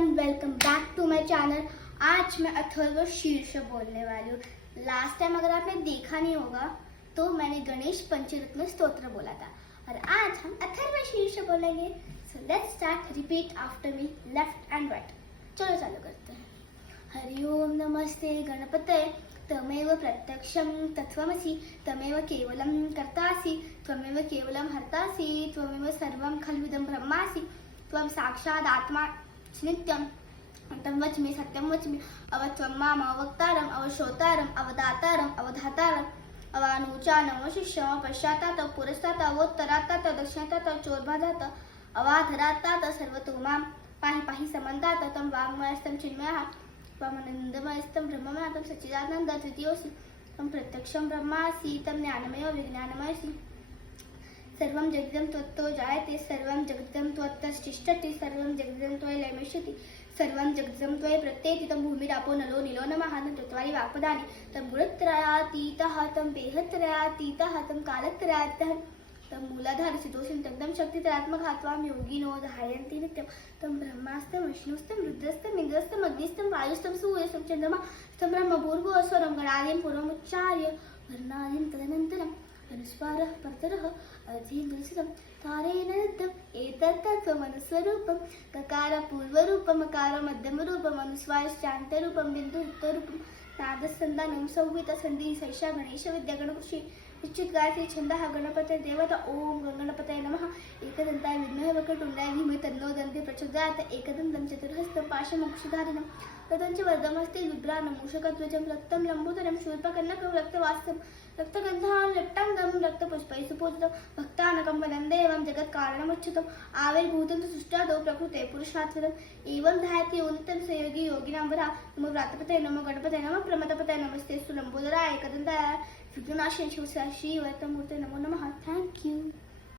Everyone, welcome back to my channel. आज मैं अथर्व शीर्ष बोलने वाली हूँ। लास्ट टाइम अगर आपने देखा नहीं होगा तो मैंने गणेश पंचरत्न स्तोत्र बोला था और आज हम अथर्व शीर्ष बोलेंगे। So let's start, repeat after me, left end right. चलो चालू करते हैं। हरि ओम नमस्ते गणपतये, तमेव प्रत्यक्षं तत्त्वमसि, तमेव केवलं कर्तासि, त्वमेव केवलं हर्तासि, त्वमेव सर्वं खल्विदं ब्रह्मासि, त्वं साक्षात् आत्मा नित्यं तं वच्मि सत्यं वच्मि, अवत्वं माम् अवक्तारम् अवश्रोतारम् अवदातारम् अवधातारम् अवानुचानम् अवशिष्यम् अपश्चातात् पुरस्तात् अवोत्तरात् दक्षिणात् चोर्भाधात् अवाधरात् सर्वतो मां पाहि पाहि समन्तात्, तं वाङ्मयस्तं चिन्मयः त्वमनन्दमयस्तं ब्रह्ममयः, तं सच्चिदानन्द तृतीयोऽसि, तं प्रत्यक्षं ब्रह्मासि, तं ज्ञानमय विज्ञानमयसि, सर्वं जगदं त्वत्तो जायते, सर्वं जगदं त्वत्ततिष्ठति, सर्वं जगदं त्वयि लयमिष्यति, सर्वं जगदं त्वयि प्रत्येति, तं भूमिरापो नलो नीलो नमः, तं चत्वारि वाक्पदानि, तं गुणत्रयातीतः, तं देहत्रयातीतः, तं कालत्रयातीतः, तं मूलाधार सिद्धोऽसितं शक्तितरात्मकः, त्वां योगिनो ध्यायन्ति नित्यं, तं ब्रह्मास्तं विष्णुस्तं रुद्रस्तं इन्द्रस्तं अग्निस्तं वायुस्तं सूर्यस्तं चन्द्रमा स्तं ब्रह्मभूर्भुवस्वरं गणादिं पूर्वमुच्चार्य वर्णादिं तदनन्तरम् अनुस्वारः परतरः अधीन्द्रसितं तारेण दत्तम् एतत्तत्त्वमनुस्वरूपं, ककारपूर्वरूपं मकार मध्यमरूपम् अनुस्वारश्चान्तरूपं बिन्दुरुक्तरूपं नादसन्धानं संहितसन्धिः सैषा गणेशविद्या गणकृषि निश्चितगायत्री छन्दः गणपते देवता। ओम गणपतये नमः। एकदन्ताय विद्महे वक्रतुण्डाय धीमहि तन्नो दन्ति प्रचोदयात्। एकदन्तं चतुर्हस्तं पाशमुक्षधारिणं तदञ्च वरदमस्ते बिभ्राणं मूषकध्वजं रक्तं लम्बोदरं शूर्पकर्णकं रक्तवास्तं रक्तगन्धां रक्ताङ्गं रक्तपुष्पैः सुपूजितं भक्तानकं वन्दे देवं जगत्कारणमुच्युतम् आविर्भूतं सृष्टादौ प्रकृते पुरुषार्थम् एवं ध्यायति योनितं स योगी योगिनां वरः। नमो व्रातपतये नमो गणपतये नमः प्रमदपतये नमस्ते लम्बोदराय एकदन्ताय विघ्ननाशिने शिवस्य श्रीवर्तमूर्ते नमो नमः। Thank you.